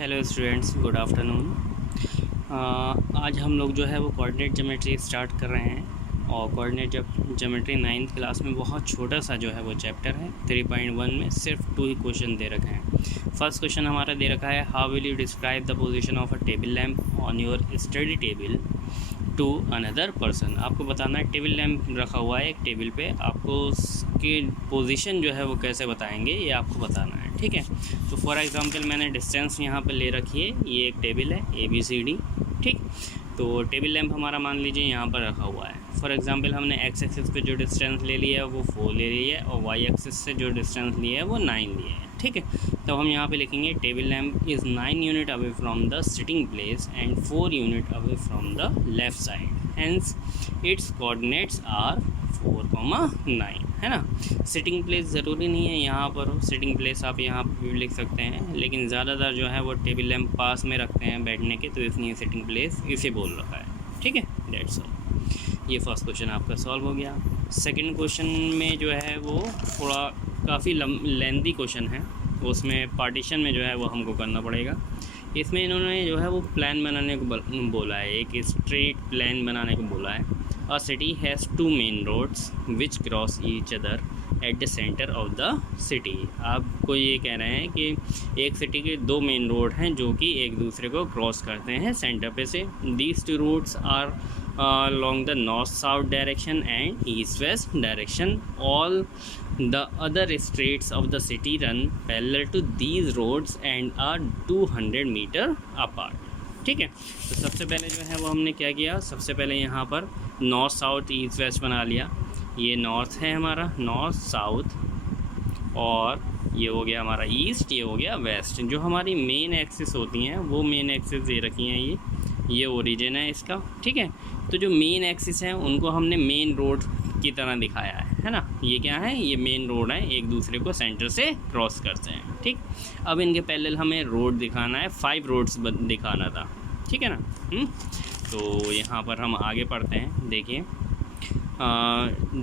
Hello students, good afternoon. आज हम लोग जो है वो कोऑर्डिनेट ज्योमेट्री स्टार्ट कर रहे हैं और कोऑर्डिनेट ज्योमेट्री 9th क्लास में बहुत छोटा सा जो है वो चैप्टर है। 3.1 में सिर्फ 2 ही क्वेश्चन दे रखे हैं। फर्स्ट क्वेश्चन हमारा दे रखा है, how will you describe the position of a table lamp on your study table to another person. आपको बताना है टेबल लैम्प रखा हुआ है एक टेबल पे, आपको उसकी पोजीशन जो है वो कैसे बताएंगे ये आपको बताना है, ठीक है। तो फॉर एग्जांपल मैंने डिस्टेंस यहाँ पे ले रखी है, ये एक टेबल है ABCD, ठीक। तो टेबल लैम्प हमारा मान लीजिए यहाँ पर रखा हुआ है। फॉर एग्जांपल हमने एक्स एक्सिस पे जो डिस्टेंस ले लिया है वो 4 ले ली है और वाई एक्सिस से जो डिस्टेंस लिया है वो 9 लिया है, ठीक है। तो हम यहाँ पे लिखेंगे table lamp is 9 unit away from the sitting place and 4 unit away from the left side, hence its coordinates are 4,9, है ना। सिटिंग प्लेस ज़रूरी नहीं है यहाँ पर हो, सिटिंग प्लेस आप यहाँ पर भी लिख सकते हैं, लेकिन ज़्यादातर जो है वो टेबल लैम्प पास में रखते हैं बैठने के, तो इसलिए सिटिंग प्लेस इसे बोल रखा है, ठीक है। That's all. ये फर्स्ट क्वेश्चन आपका सॉल्व हो गया। सेकंड क्वेश्चन में जो है वो थोड़ा काफ़ी लेंथी क्वेश्चन है, उसमें पार्टीशन में जो है वो हमको करना पड़ेगा। इसमें इन्होंने जो है वो प्लान बनाने को बोला है, एक स्ट्रेट प्लान बनाने को बोला है। A city has 2 main roads which cross each other at the centre of the city. आपको ये कह रहे हैं कि एक सिटी के 2 मेन रोड हैं जो कि एक दूसरे को क्रॉस करते हैं सेंटर पे से। These 2 roads are along the north-south direction and east-west direction. All the other streets of the city run parallel to these roads and are 200 meter apart. ठीक है। तो सबसे पहले जो है वो हमने क्या किया, सबसे पहले यहाँ पर नॉर्थ साउथ ईस्ट वेस्ट बना लिया। ये नॉर्थ है हमारा, नॉर्थ साउथ, और ये हो गया हमारा ईस्ट, ये हो गया वेस्ट। जो हमारी मेन एक्सिस होती हैं वो मेन एक्सिस दे रखी हैं, ये ओरिजिन है इसका, ठीक है। तो जो मेन एक्सिस है उनको हमने मेन रोड की तरह दिखाया है ना। ये क्या है, ये मेन रोड है, एक दूसरे को सेंटर से क्रॉस करते हैं, ठीक। अब इनके पैरेलल हमें रोड दिखाना है, 5 रोड्स दिखाना था, ठीक है ना। तो यहाँ पर हम आगे पढ़ते हैं, देखिए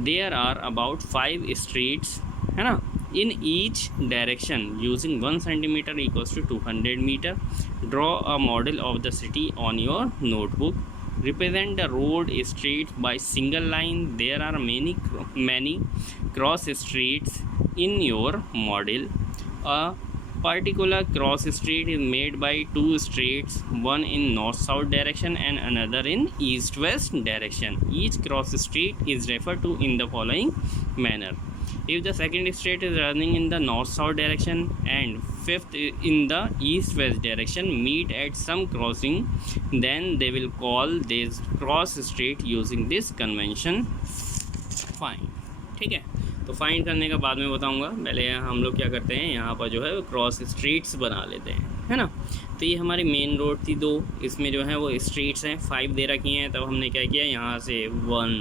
देयर आर अबाउट 5 स्ट्रीट्स, है ना, in each direction using 1 centimeter equals to 200 meter. Draw a model of the city on your notebook. Represent the road streets by single line. There are many cross streets in your model. A particular cross street is made by 2 streets, one in north-south direction and another in east-west direction. Each cross street is referred to in the following manner. If the second street is running in the north-south direction and fifth in the east-west direction meet at some crossing, then they will call this cross street using this convention. Find, ठीक है। तो find करने का बाद में बताऊंगा, पहले हम लोग क्या करते हैं, यहाँ पर जो है क्रॉस स्ट्रीट्स बना लेते हैं, है ना। तो ये हमारी मेन रोड थी 2, इसमें जो है वो स्ट्रीट्स हैं 5 दे रखी हैं। तब हमने क्या किया, यहाँ से 1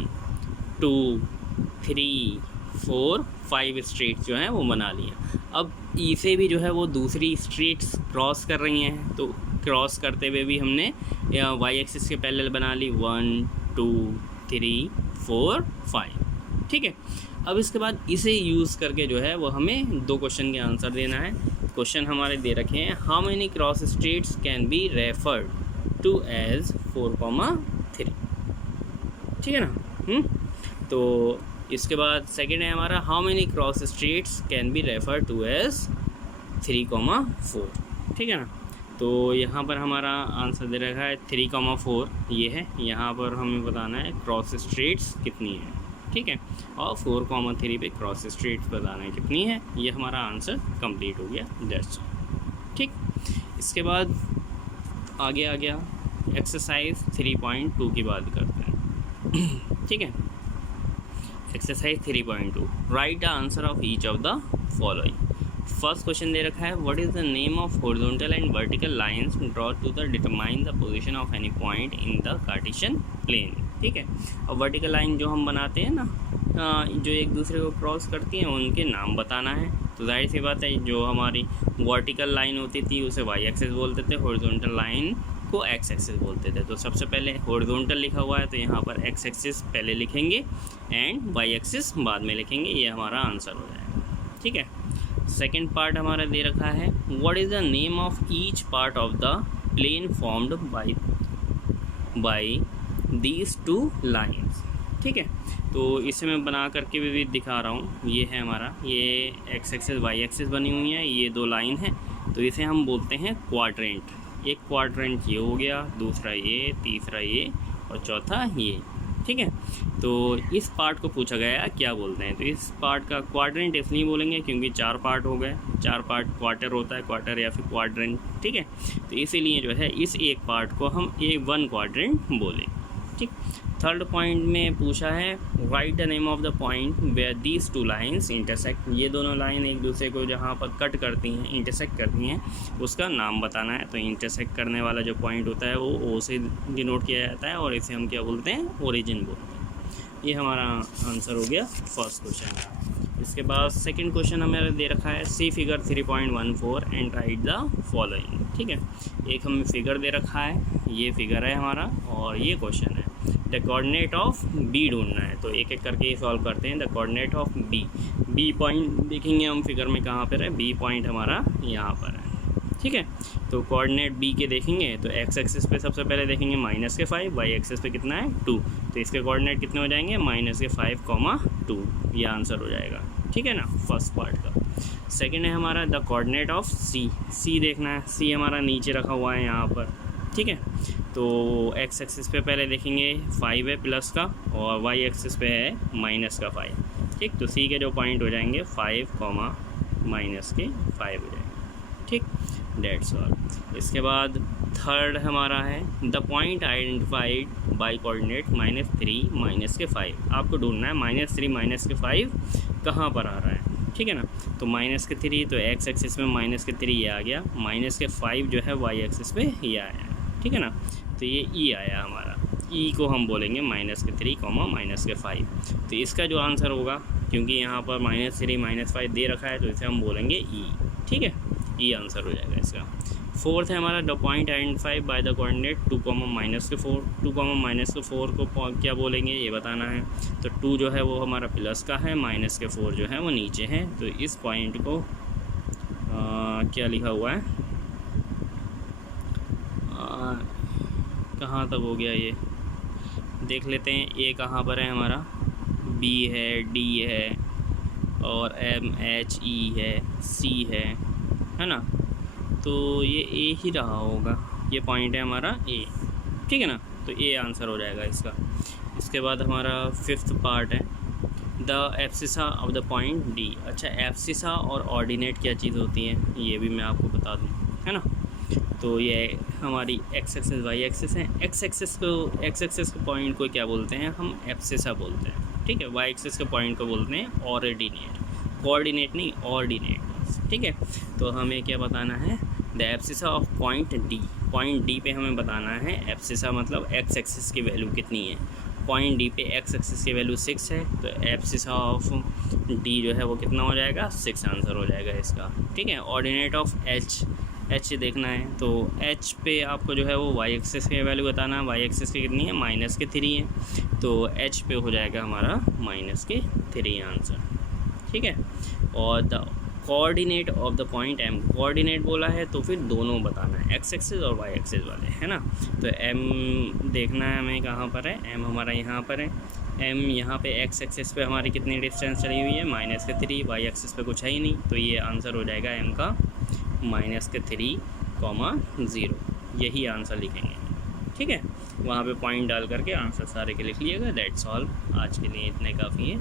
2 3 4 5 स्ट्रीट्स जो हैं वो बना लिया। अब इसे भी जो है वो दूसरी स्ट्रीट्स क्रॉस कर रही हैं, तो क्रॉस करते हुए भी हमने वाई एक्सिस के पैरेलल बना ली 1 2 3 4 5, ठीक है। अब इसके बाद इसे यूज़ करके जो है वो हमें 2 क्वेश्चन के आंसर देना है। क्वेश्चन हमारे दे रखे हैं, how many cross streets can be referred to as 4,3, ठीक है ना। तो इसके बाद सेकंड है हमारा, how many cross streets can be refer to as 3,4, ठीक है ना। तो यहाँ पर हमारा आंसर दे रखा है 3,4, ये है। यहाँ पर हमें बताना है क्रॉस स्ट्रीट्स कितनी है, ठीक है, और 4,3 पे क्रॉस स्ट्रीट्स बताना है कितनी है। ये हमारा आंसर कंप्लीट हो गया, दैट्स ऑल, ठीक। इसके बाद आगे आ गया एक्सरसाइज 3.2 की बात करते हैं, ठीक है। Exercise 3.2, write the answer of each of the following. First question दे रखा है, what is the name of horizontal and vertical lines draw to the determine the position of any point in the Cartesian plane, ठीक है। अब vertical line जो हम बनाते हैं ना, जो एक दूसरे को क्रॉस करती हैं, उनके नाम बताना है। तो जाहिर सी बात है, जो हमारी वर्टिकल लाइन होती थी उसे वाई एक्सिस बोलते थे, हॉरिजॉन्टल लाइन को एक्स एक्सिस बोलते थे। तो सबसे पहले हॉरिजॉन्टल लिखा हुआ है तो यहाँ पर एक्स एक्सिस पहले लिखेंगे एंड वाई एक्सिस बाद में लिखेंगे, ये हमारा आंसर हो जाएगा, ठीक है। सेकेंड पार्ट हमारा दे रखा है, what is the name of each part of the plane formed by these two lines. ठीक है, तो इसे मैं बना करके भी दिखा रहा हूँ। ये है हमारा, ये एक्स एक्सिस वाई एक्सिस बनी हुई है, ये दो लाइन है, तो इसे हम बोलते हैं क्वाड्रेंट। एक क्वाड्रेंट ये हो गया, दूसरा ये, तीसरा ये और चौथा ये। ठीक है, तो इस पार्ट को पूछा गया है क्या बोलते हैं, तो इस पार्ट का क्वाड्रेंट इसलिए बोलेंगे क्योंकि 4 पार्ट हो गए, 4 पार्ट क्वार्टर होता है, क्वार्टर या फिर क्वाड्रेंट। ठीक है, तो इसीलिए जो है इस एक पार्ट को हम A1 क्वाड्रेंट बोले। ठीक, थर्ड पॉइंट में पूछा है, write the name of the point where these two lines intersect. ये दोनों लाइन एक दूसरे को जहाँ पर कट करती हैं, इंटरसेक्ट करती हैं, उसका नाम बताना है। तो इंटरसेक्ट करने वाला जो पॉइंट होता है वो O से डिनोट किया जाता है और इसे हम क्या बोलते हैं, ओरिजिन बोलते हैं। ये हमारा आंसर हो गया फर्स्ट क्वेश्चन का। इसके बाद सेकंड क्वेश्चन हमें दे रखा है, see figure 3.14 and write the following. ठीक है, एक हमें फिगर दे रखा है, ये फिगर है हमारा और ये क्वेश्चन है। द कोऑर्डिनेट ऑफ बी ढूंढना है, तो एक एक करके ये सॉल्व करते हैं। The coordinate of B point देखेंगे हम फिगर में कहाँ पर है, बी पॉइंट हमारा यहाँ पर है। ठीक है, तो कोऑर्डिनेट बी के देखेंगे तो एक्स एक्सिस पे सबसे पहले देखेंगे -5, वाई एक्सिस पे कितना है 2, तो इसके कोऑर्डिनेट कितने हो जाएंगे -5, 2। ये आंसर हो जाएगा। ठीक है ना, फर्स्ट पार्ट का। सेकंड है हमारा द कोऑर्डिनेट ऑफ सी देखना है। सी हमारा नीचे रखा हुआ है यहाँ पर। ठीक है, तो एक्स एक्सिस पे पहले देखेंगे 5 है प्लस का और वाई एक्सिस पे है -5। ठीक, तो सी के जो पॉइंट हो जाएंगे 5, -5 हो जाएंगे। ठीक, डेट्स ऑल। इसके बाद थर्ड हमारा है, the point identified by coordinate -3, -5। आपको ढूंढना है -3, -5 कहाँ पर आ रहा है। ठीक है ना, तो -3 तो एक्स एक्सिस में -3 ये आ गया, -5 जो है वाई एक्सिस पे ये आया। ठीक है ना, तो ये ई आया हमारा, ई को हम बोलेंगे -3, -5। तो इसका जो आंसर होगा, क्योंकि यहाँ पर -3, -5 दे रखा है, तो इसे हम बोलेंगे ई। ठीक है, ई आंसर हो जाएगा इसका। फोर्थ है हमारा, the point identified by the coordinate 2, -4। 2, -4 को क्या बोलेंगे ये बताना है। तो 2 जो है वो हमारा प्लस का है, -4 जो है वो नीचे है। तो इस पॉइंट को क्या लिखा हुआ है, कहाँ तक हो गया ये देख लेते हैं। ए कहाँ पर है हमारा, बी है, डी है और M H E है, C है ना, तो ये ए ही रहा होगा, ये पॉइंट है हमारा ए। ठीक है ना, तो ए आंसर हो जाएगा इसका। इसके बाद हमारा फिफ्थ पार्ट है, the abscissa of the point D. अच्छा, एब्सिसा और ऑर्डिनेट क्या चीज़ होती है ये भी मैं आपको बता दूँ, है ना। तो ये हमारी एक्स एक्सिस वाई एक्सिस है। एक्स एक्सिस के पॉइंट को क्या बोलते हैं हम, एब्सिसा बोलते हैं। ठीक है, वाई एक्सिस के पॉइंट को बोलते हैं ऑर्डिनेट, कोऑर्डिनेट नहीं, ऑर्डिनेट। ठीक है, तो हमें क्या बताना है, the abscissa of point D. Point D पे हमें बताना है एब्सिसा मतलब एक्स एक्सिस की वैल्यू कितनी है। पॉइंट डी पे एक्स एक्सिस की वैल्यू 6 है, तो एब्सिसा ऑफ डी जो है वो कितना हो जाएगा, 6 आंसर हो जाएगा इसका। ठीक है, ऑर्डिनेट ऑफ एच देखना है, तो एच पे आपको जो है वो वाई एक्सिस की वैल्यू बताना है। वाई एक्सिस की कितनी है, -3 है, तो एच पे हो जाएगा हमारा -3 आंसर। ठीक है, और the coordinate of the point M, coordinate बोला है तो फिर दोनों बताना है, एक्स एक्सिस और वाई एक्सिस वाले, है ना। तो एम देखना है हमें कहाँ पर है, एम हमारा यहाँ पर है। एम यहाँ पे एक्स एक्सिस पे हमारी कितनी डिस्टेंस चली हुई है, -3, वाई एक्सिस पे कुछ है ही नहीं, तो ये आंसर हो जाएगा एम का -3, 0। यही आंसर लिखेंगे। ठीक है, वहाँ पे पॉइंट डाल करके आंसर सारे के लिख लिएगा। दैट्स ऑल, आज के लिए इतने काफ़ी है।